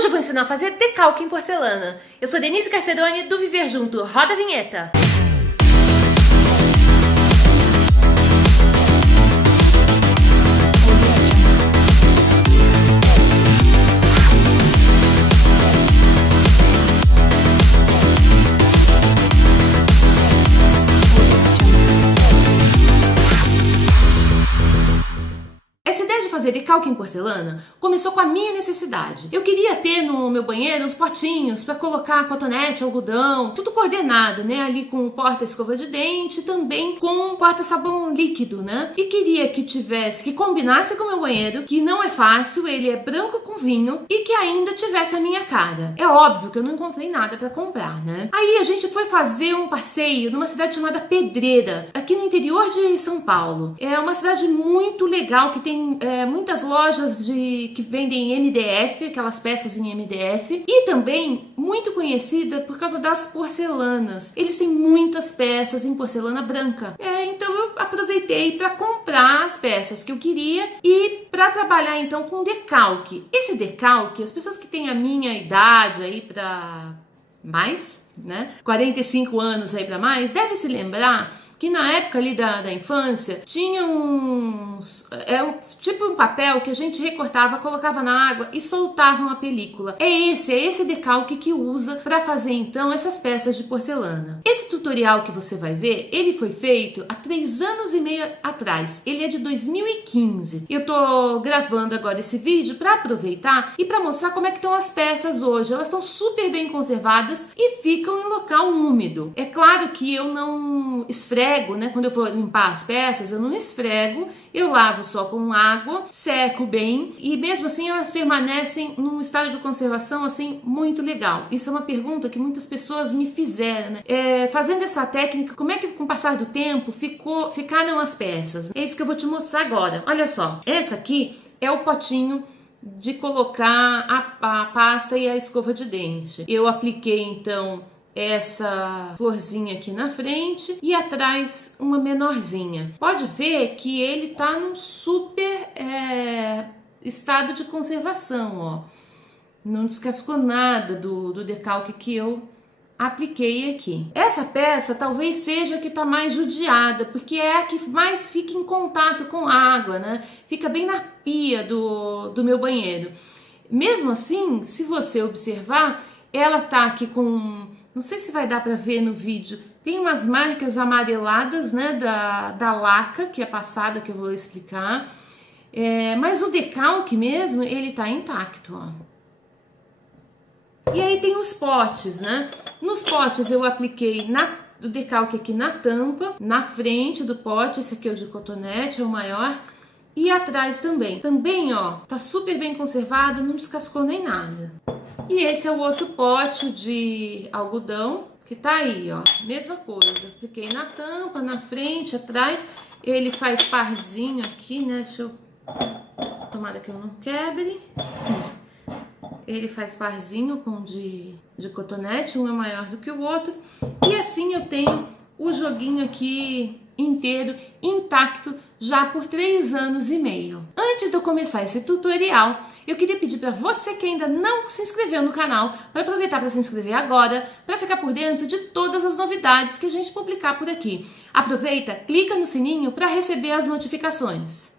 Hoje eu vou ensinar a fazer decalque em porcelana. Eu sou Denise Carcedoni do Viver Junto. Roda a vinheta! Fazer decalque em porcelana começou com a minha necessidade. Eu queria ter no meu banheiro uns potinhos para colocar cotonete, algodão, tudo coordenado, né? Ali com o porta-escova de dente, também com um porta-sabão líquido, né? E queria que tivesse, que combinasse com o meu banheiro, que não é fácil, ele é branco com vinho e que ainda tivesse a minha cara. É óbvio que eu não encontrei nada para comprar, né? Aí a gente foi fazer um passeio numa cidade chamada Pedreira, aqui no interior de São Paulo. É uma cidade muito legal que tem muitas lojas que vendem MDF, aquelas peças em MDF, e também muito conhecida por causa das porcelanas. Eles têm muitas peças em porcelana branca. Então eu aproveitei para comprar as peças que eu queria e para trabalhar então com decalque. Esse decalque, as pessoas que têm a minha idade aí para mais, né? 45 anos aí para mais, devem se lembrar que na época ali da infância tinha tipo um papel que a gente recortava, colocava na água e soltava uma película. É esse decalque que usa para fazer então essas peças de porcelana. Esse tutorial que você vai ver, ele foi feito há 3 anos e meio atrás. Ele é de 2015. Eu tô gravando agora esse vídeo para aproveitar e para mostrar como é que estão as peças hoje. Elas estão super bem conservadas e ficam em local úmido. É claro que eu não esfrego, né? Quando eu for limpar as peças, eu não esfrego, eu lavo só com água, seco bem e mesmo assim elas permanecem num estado de conservação assim muito legal. Isso é uma pergunta que muitas pessoas me fizeram, né? Fazendo essa técnica, como é que com o passar do tempo ficaram as peças? É isso que eu vou te mostrar agora. Olha só, essa aqui é o potinho de colocar a pasta e a escova de dente. Eu apliquei então essa florzinha aqui na frente e atrás uma menorzinha. Pode ver que ele tá num super estado de conservação, ó. Não descascou nada do decalque que eu apliquei aqui. Essa peça talvez seja a que tá mais judiada, porque é a que mais fica em contato com água, né? Fica bem na pia do meu banheiro. Mesmo assim, se você observar, ela tá aqui com... Não sei se vai dar para ver no vídeo. Tem umas marcas amareladas, né, da laca que é passada, que eu vou explicar. Mas o decalque mesmo, ele tá intacto, ó. E aí tem os potes, né? Nos potes eu apliquei o decalque aqui na tampa, na frente do pote. Esse aqui é o de cotonete, é o maior. E atrás também. Também, ó, tá super bem conservado, não descascou nem nada. E esse é o outro pote de algodão, que tá aí, ó, mesma coisa. Apliquei na tampa, na frente, atrás. Ele faz parzinho aqui, né? Deixa eu... Tomara que eu não quebre. Ele faz parzinho com de cotonete, um é maior do que o outro. E assim eu tenho o joguinho aqui inteiro, intacto, já por 3 anos e meio. Antes de eu começar esse tutorial, eu queria pedir para você que ainda não se inscreveu no canal, para aproveitar para se inscrever agora, para ficar por dentro de todas as novidades que a gente publicar por aqui. Aproveita, clica no sininho para receber as notificações.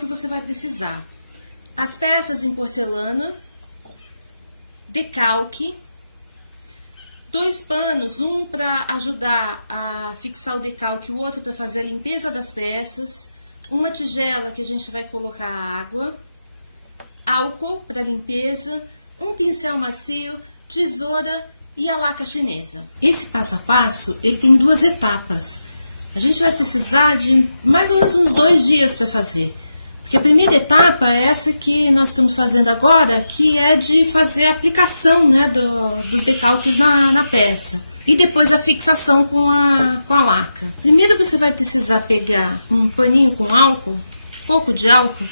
Que você vai precisar: as peças em porcelana, decalque, 2 panos, um para ajudar a fixar o decalque, o outro para fazer a limpeza das peças, uma tigela que a gente vai colocar água, álcool para limpeza, um pincel macio, tesoura e a laca chinesa. Esse passo a passo ele tem 2 etapas. A gente vai precisar de mais ou menos uns 2 dias para fazer. Que a primeira etapa é essa que nós estamos fazendo agora, que é de fazer a aplicação, né, dos decalques na peça. e depois a fixação com a laca. Primeiro você vai precisar pegar um paninho com álcool, um pouco de álcool,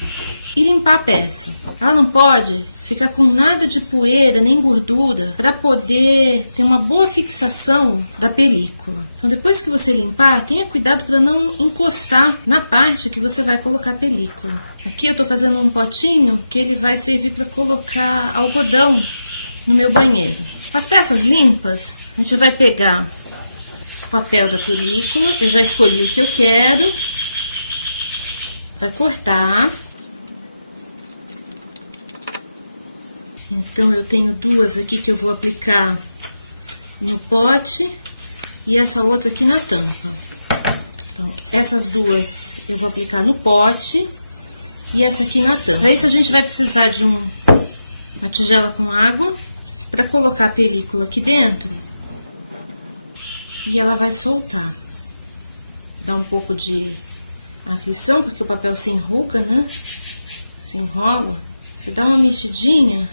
e limpar a peça. Ela não pode ficar com nada de poeira nem gordura para poder ter uma boa fixação da película. Então depois que você limpar, tenha cuidado para não encostar na parte que você vai colocar a película. Aqui eu estou fazendo um potinho que ele vai servir para colocar algodão no meu banheiro. As peças limpas, a gente vai pegar o papel da película, eu já escolhi o que eu quero, vai cortar. Então eu tenho duas aqui que eu vou aplicar no pote e essa outra aqui na tampa. Então, essas duas eu vou aplicar no pote e essa aqui na tampa. Para isso a gente vai precisar de uma tigela com água para colocar a película aqui dentro e ela vai soltar. Dá um pouco de aflição porque o papel se enruga, né? Se enrola. Você dá uma mexidinha,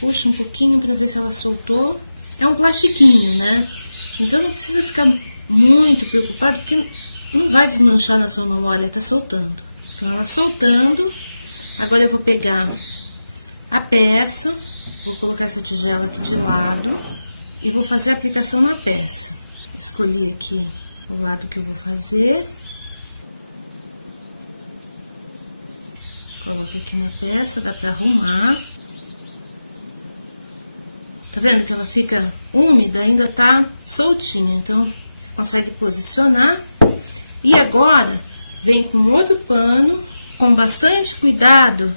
puxa um pouquinho para ver se ela soltou. É um plastiquinho, né? Então não precisa ficar muito preocupado porque não vai desmanchar na sua mão, olha, tá soltando. Então ela soltando, agora eu vou pegar a peça, vou colocar essa tigela aqui de lado e vou fazer a aplicação na peça. Escolhi aqui o lado que eu vou fazer. Coloquei aqui minha peça, dá pra arrumar. Tá vendo que ela fica úmida, ainda tá soltinha, então você consegue posicionar. E agora, vem com outro pano, com bastante cuidado,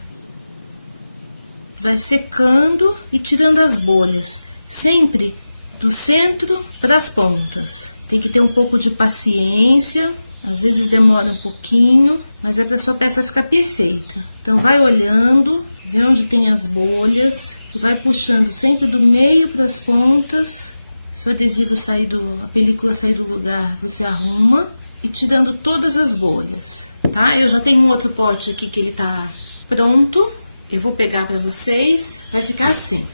vai secando e tirando as bolhas, sempre do centro para as pontas. Tem que ter um pouco de paciência, às vezes demora um pouquinho, mas é para sua peça ficar perfeita. Então vai olhando, vê onde tem as bolhas, e vai puxando sempre do meio para as pontas. Se o adesivo sair a película sair do lugar, você arruma e tirando todas as bolhas, tá? Eu já tenho um outro pote aqui que ele tá pronto. Eu vou pegar para vocês, vai ficar assim.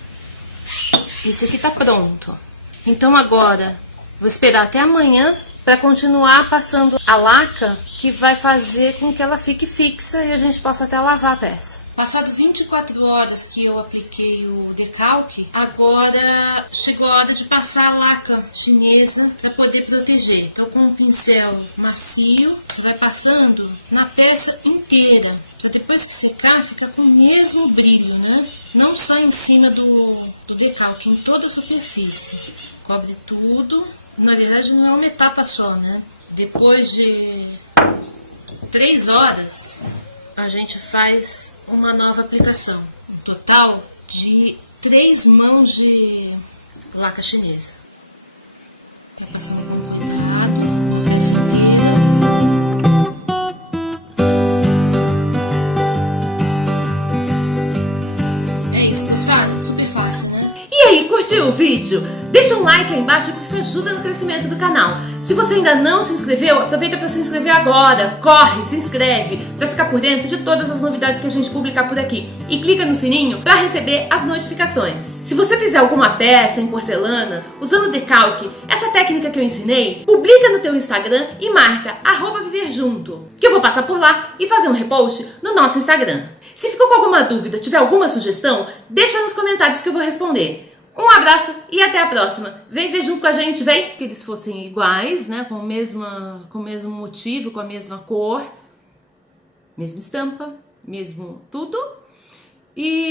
Esse aqui tá pronto. Então agora, vou esperar até amanhã para continuar passando a laca que vai fazer com que ela fique fixa e a gente possa até lavar a peça. Passado 24 horas que eu apliquei o decalque, agora chegou a hora de passar a laca chinesa para poder proteger. Então com um pincel macio, você vai passando na peça inteira, para depois que secar, ficar com o mesmo brilho, né? Não só em cima do decalque, em toda a superfície. Cobre tudo. Na verdade não é uma etapa só, né? Depois de 3 horas, a gente faz uma nova aplicação. Um total de 3 mãos de laca chinesa. Vai passando com cuidado a peça inteira. É isso, gostaram? Super fácil, né? E aí, curtiu o vídeo? Deixa um like aí embaixo porque isso ajuda no crescimento do canal. Se você ainda não se inscreveu, aproveita para se inscrever agora. Corre, se inscreve para ficar por dentro de todas as novidades que a gente publicar por aqui. E clica no sininho para receber as notificações. Se você fizer alguma peça em porcelana usando decalque, essa técnica que eu ensinei, publica no teu Instagram e marca @viverjunto, que eu vou passar por lá e fazer um repost no nosso Instagram. Se ficou com alguma dúvida, tiver alguma sugestão, deixa nos comentários que eu vou responder. Um abraço e até a próxima. Vem ver junto com a gente, vem! Que eles fossem iguais, né? Com o mesmo motivo, com a mesma cor, mesma estampa, mesmo tudo. E